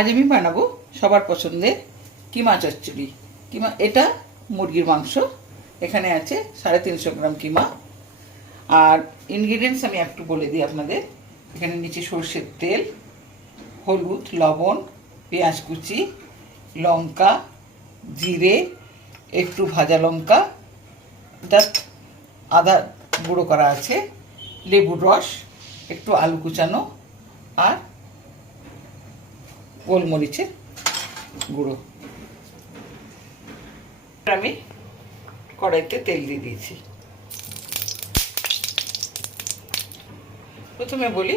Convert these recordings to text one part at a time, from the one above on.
আজ আমি বানাবো সবার পছন্দের কিমা চচ্চড়ি। কিমা, এটা মুরগির মাংস। এখানে আছে সাড়ে তিনশো গ্রাম কিমা। আর ইনগ্রিডিয়েন্টস আমি একটু বলে দিই আপনাদের। এখানে নিচে সর্ষের তেল, হলুদ, লবণ, পেঁয়াজ কুচি, লঙ্কা, জিরে, একটু ভাজা লঙ্কা জাস্ট আদা গুঁড়ো করা আছে, লেবুর রস, একটু আলু কুচানো, আর গোলমরিচের গুঁড়ো। আমি কড়াইতে তেল দিয়ে দিয়েছি। প্রথমে বলি,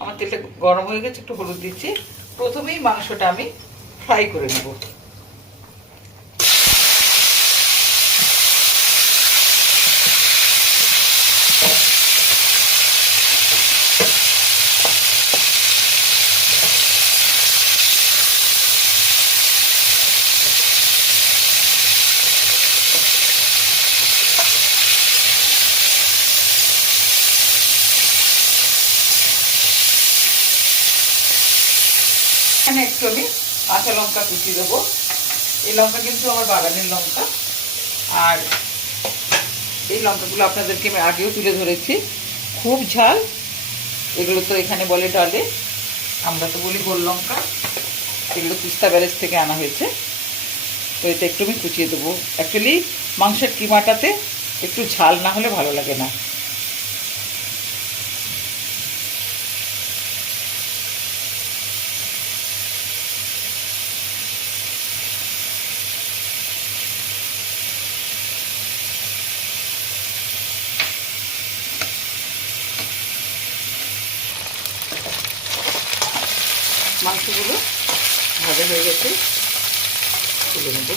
আমার তেলটা গরম হয়ে গেছে, একটু হলুদ দিচ্ছি। প্রথমেই মাংসটা আমি ফ্রাই করে নেব। এখানে একটু আমি কাঁচা লঙ্কা কুচি দেবো। এই লঙ্কা কিন্তু আমার বাগানের লঙ্কা। আর এই লঙ্কাগুলো আপনাদেরকে আমি আগেও তুলে ধরেছি। খুব ঝাল। এগুলো তো এখানে বলে ডালে। আমরা তো বলি গোল লঙ্কা। এগুলো তিস্তা ব্যারেজ থেকে আনা হয়েছে। তো এটা একটু আমি কুচিয়ে দেবো। অ্যাকচুয়ালি মাংসের কিমাটাতে একটু ঝাল না হলে ভালো লাগে না। মাংসগুলো ভাজা হয়ে গেছে। তুলে নেব।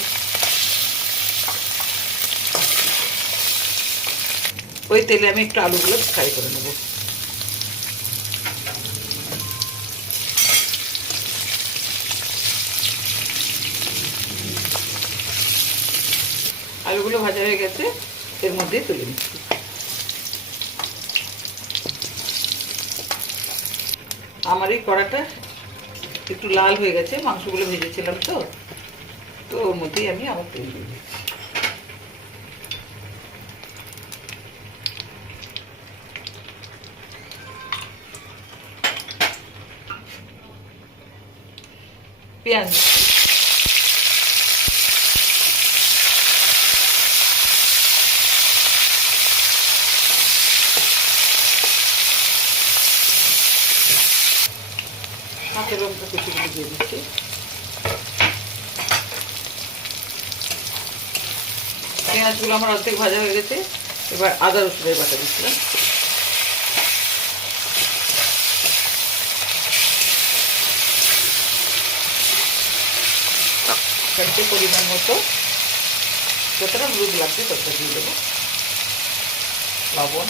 ওই তেলে আমি একটু আলুগুলো ফ্রাই করে নেব। আলুগুলো ভাজা হয়ে গেছে, এর মধ্যেই তুলে নিচ্ছি। আমার এই কড়াটা একটু লাল হয়ে গেছে, মাংসগুলো ভেজেছিলাম তো। তো ওর মধ্যেই আমি আমার তেল দিয়ে দিচ্ছি। পেঁয়াজ। কাঁচা লঙ্কা কুচিগুলো দিয়ে দিচ্ছি। পেঁয়াজগুলো আমার অর্ধেক ভাজা হয়ে গেছে। এবার আদা রসুনের বাটা দিচ্ছিলাম। পরিমাণ মতো যতটা হলুদ লাগছে ততটা দিয়ে দেবো। লবণ।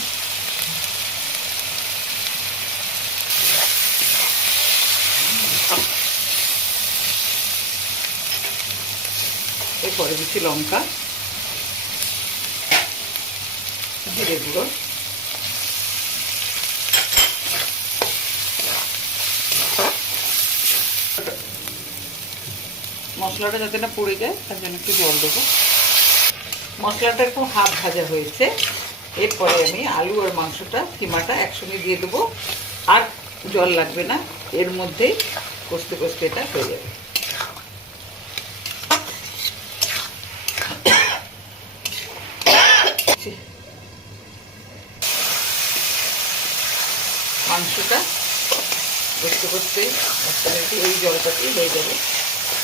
এরপরে দিচ্ছি লঙ্কা, জিরে গুঁড়ো। মশলাটা যাতে না পড়ে যায়, তার জন্য একটু জল দেবো। মশলাটা একটু হাফ ভাজা হয়েছে। এরপরে আমি আলু আর মাংসটা, কিমাটা একসঙ্গে দিয়ে দেবো। আর জল লাগবে না, এর মধ্যেই কষতে কষতে এটা হয়ে যাবে। মাংসটা কষতে কষতে মোটামুটি এই জলটাতেই হয়ে যাবে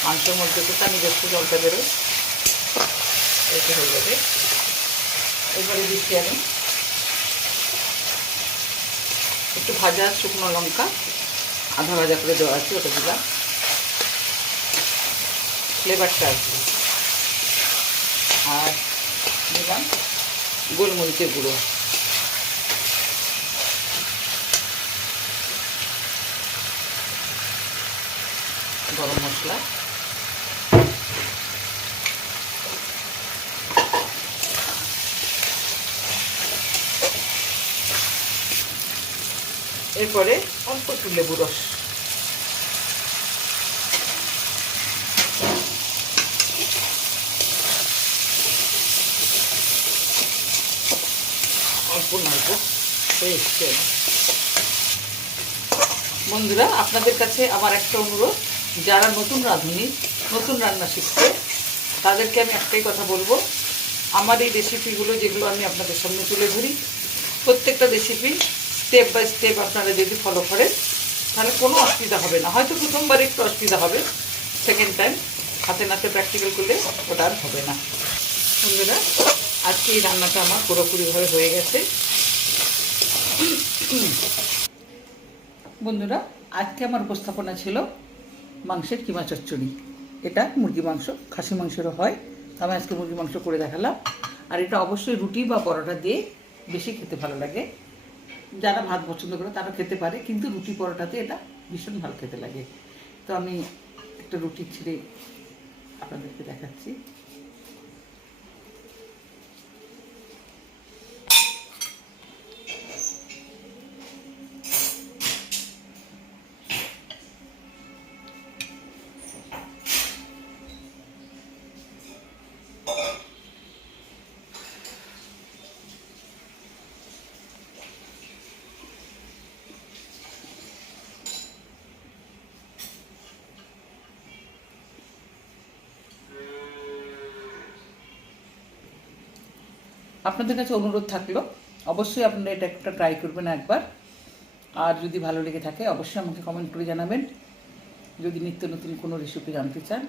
মাংসের মধ্যে তো তার নিজস্ব জলটা বেরোয়। এতে হয়ে যাবে। এবারে দিচ্ছি আমি একটু ভাজা শুকনো লঙ্কা। আধা ভাজা করে দেওয়া আছে, ওটা দিলাম। ফ্লেভারটা আসবে। আর দিলাম গোলমরিচের গুঁড়ো। গরম মশলা। এরপরে অল্প একটু লেবু রস। হয়ে এসছে বন্ধুরা, আপনাদের কাছে আমার একটা অনুরোধ, যারা নতুন রাঁধুনি, নতুন রান্না শিখছে, তাদেরকে আমি একটাই কথা বলব, আমার এই রেসিপিগুলো যেগুলো আমি আপনাদের সামনে তুলে ধরি, প্রত্যেকটা রেসিপি স্টেপ বাই স্টেপ আপনারা যদি ফলো করেন, তাহলে কোনো অসুবিধা হবে না। হয়তো প্রথমবার একটু অসুবিধা হবে সেকেন্ড টাইম হাতে নাতে প্র্যাকটিক্যাল করলে ওটা আর হবে না। বন্ধুরা, আজকে এই রান্নাটা আমার পুরোপুরিভাবে হয়ে গেছে। বন্ধুরা, আজকে আমার উপস্থাপনা ছিল মাংসের কিমা চচ্চড়ি। এটা মুরগি মাংস, খাসি মাংসেরও হয়। আমি আজকে মুরগি মাংস করে দেখালাম। আর এটা অবশ্যই রুটি বা পরোটা দিয়ে বেশি খেতে ভালো লাগে। যারা ভাত পছন্দ করে তারা খেতে পারে, কিন্তু রুটি পরোটাতে এটা ভীষণ ভালো খেতে লাগে। তো আমি একটা রুটি ছিঁড়ে আপনাদেরকে দেখাচ্ছি। আপনাদের কাছে অনুরোধ থাকল, অবশ্যই আপনারা এটা একটা ট্রাই করবেন একবার। আর যদি ভালো লেগে থাকে, অবশ্যই আমাকে কমেন্ট করে জানাবেন। যদি নিত্য নতুন কোনো রেসিপি জানতে চান,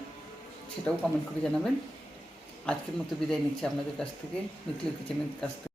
সেটাও কমেন্ট করে জানাবেন। আজকের মতো বিদায় নিচ্ছি আপনাদের কাছ থেকে মিথিলের কিচেনের কাছ থেকে।